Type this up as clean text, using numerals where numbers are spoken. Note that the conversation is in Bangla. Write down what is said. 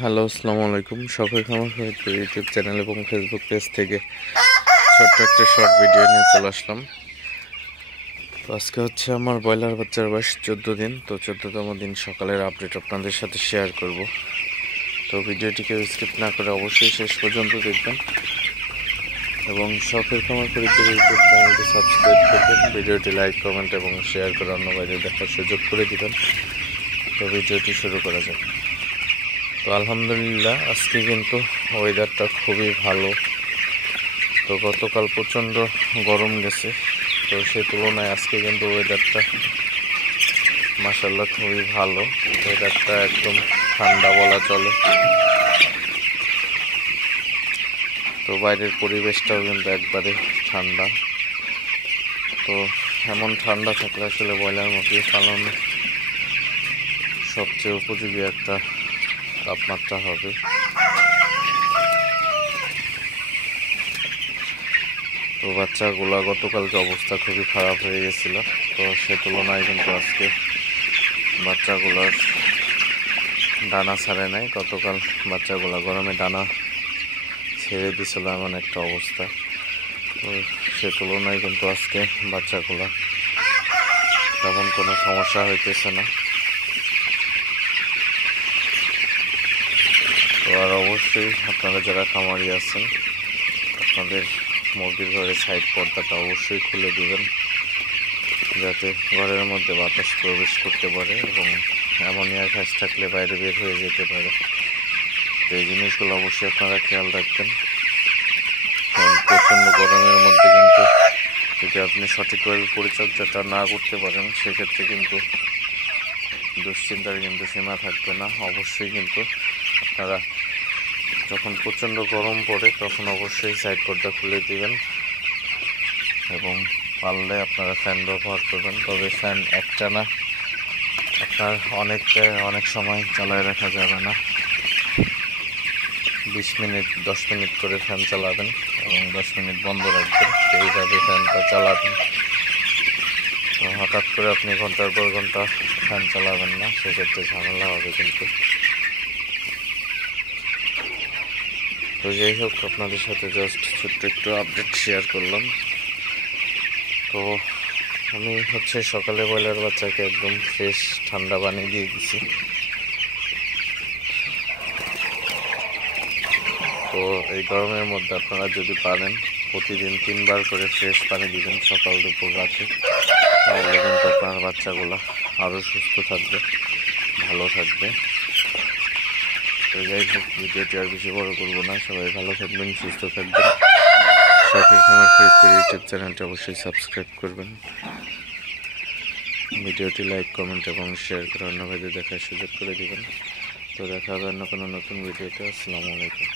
হ্যালো, আসসালামু আলাইকুম। শখের খামার ফরিদপুর ইউটিউব চ্যানেল এবং ফেসবুক পেজ থেকে ছোট্ট একটা শর্ট ভিডিও নিয়ে চলে আসলাম। তো আজকে হচ্ছে আমার ব্রয়লার বাচ্চার বয়স 14 দিন। তো 14তম দিন সকালের আপডেট আপনাদের সাথে শেয়ার করব। তো ভিডিওটিকে স্কিপ না করে অবশ্যই শেষ পর্যন্ত দেখবেন এবং শখের খামার ফরিদপুর ইউটিউব চ্যানেলটি সাবস্ক্রাইব করবেন। ভিডিওটি লাইক, কমেন্ট এবং শেয়ার করে অন্য বাইরে দেখার সুযোগ করে দিবেন। তো ভিডিওটি শুরু করা যাক। তো আলহামদুলিল্লাহ আজকে কিন্তু ওয়েদারটা খুবই ভালো। তো গতকাল প্রচণ্ড গরম গেছে, তো সেই তুলনায় আজকে কিন্তু ওয়েদারটা মাশাআল্লাহ খুবই ভালো। ওয়েদারটা একদম ঠান্ডা বলা চলে। তো বাইরের পরিবেশটাও কিন্তু একবারে ঠান্ডা। তো এমন ঠান্ডা থাকলে আসলে ব্রয়লার মুরগি পালন সবচেয়ে উপযোগী একটা তাপমাত্রা হবে। তো বাচ্চাগুলো গতকালকে অবস্থা খুবই খারাপ হয়ে গেছিল। তো সে তুলনায় কিন্তু আজকে বাচ্চাগুলোর ডানা ছাড়ে নাই। গতকাল বাচ্চাগুলো গরমে ডানা ছেড়ে দিছিল এমন একটা অবস্থা। তো সে তুলনায় কিন্তু আজকে বাচ্চাগুলো তেমন কোনো সমস্যা হইতেছে না। তো আর অবশ্যই আপনারা যারা খামারি আছেন, আপনাদের মুরগির ঘরের সাইড পর্দাটা অবশ্যই খুলে দিবেন, যাতে ঘরের মধ্যে বাতাস প্রবেশ করতে পারে এবং অ্যামোনিয়া গ্যাস থাকলে বাইরে বের হয়ে যেতে পারে। তো এই জিনিসগুলো অবশ্যই আপনারা খেয়াল রাখবেন। কারণ প্রচণ্ড গরমের মধ্যে কিন্তু যদি আপনি সঠিকভাবে পরিচর্যাটা না করতে পারেন, সেক্ষেত্রে কিন্তু দুশ্চিন্তার কিন্তু সীমা থাকবে না। অবশ্যই কিন্তু আপনারা যখন প্রচণ্ড গরম পড়ে তখন অবশ্যই সাইড পর্দা খুলে দিবেন এবং পারলে আপনারা ফ্যান ব্যবহার করবেন। তবে ফ্যান একটানা আপনার অনেক সময় চালায় রাখা যাবে না। 20 মিনিট 10 মিনিট করে ফ্যান চালাবেন এবং 10 মিনিট বন্ধ রাখবেন। এইভাবে ফ্যানটা চালাবেন। তো হঠাৎ করে আপনি ঘন্টার পর ঘন্টা ফ্যান চালাবেন না, সেক্ষেত্রে ঝামেলা হবে কিন্তু। তো যাই হোক, আপনাদের সাথে জাস্ট ছোট্ট একটু আপডেট শেয়ার করলাম। তো আমি হচ্ছে সকালে ব্রয়লার বাচ্চাকে একদম ফ্রেশ ঠান্ডা পানি দিয়ে দিছি। তো এই গরমের মধ্যে আপনারা যদি পারেন প্রতিদিন 3 বার করে ফ্রেশ পানি দিবেন, সকাল দুপুর রাতে, তাহলে কিন্তু আপনার বাচ্চাগুলো আরও সুস্থ থাকবে, ভালো থাকবে। তো যাই হোক, ভিডিওটি আর বেশি বড় করবো না। সবাই ভালো থাকবেন, সুস্থ থাকবেন। শখের খামার ফরিদপুর ইউটিউব চ্যানেলটি অবশ্যই সাবস্ক্রাইব করবেন। ভিডিওটি লাইক, কমেন্ট এবং শেয়ার করে অন্য ভাইদের দেখার সুযোগ করে দিবেন। তো দেখা হবে অন্য কোনো নতুন ভিডিওতে। আসসালামু আলাইকুম।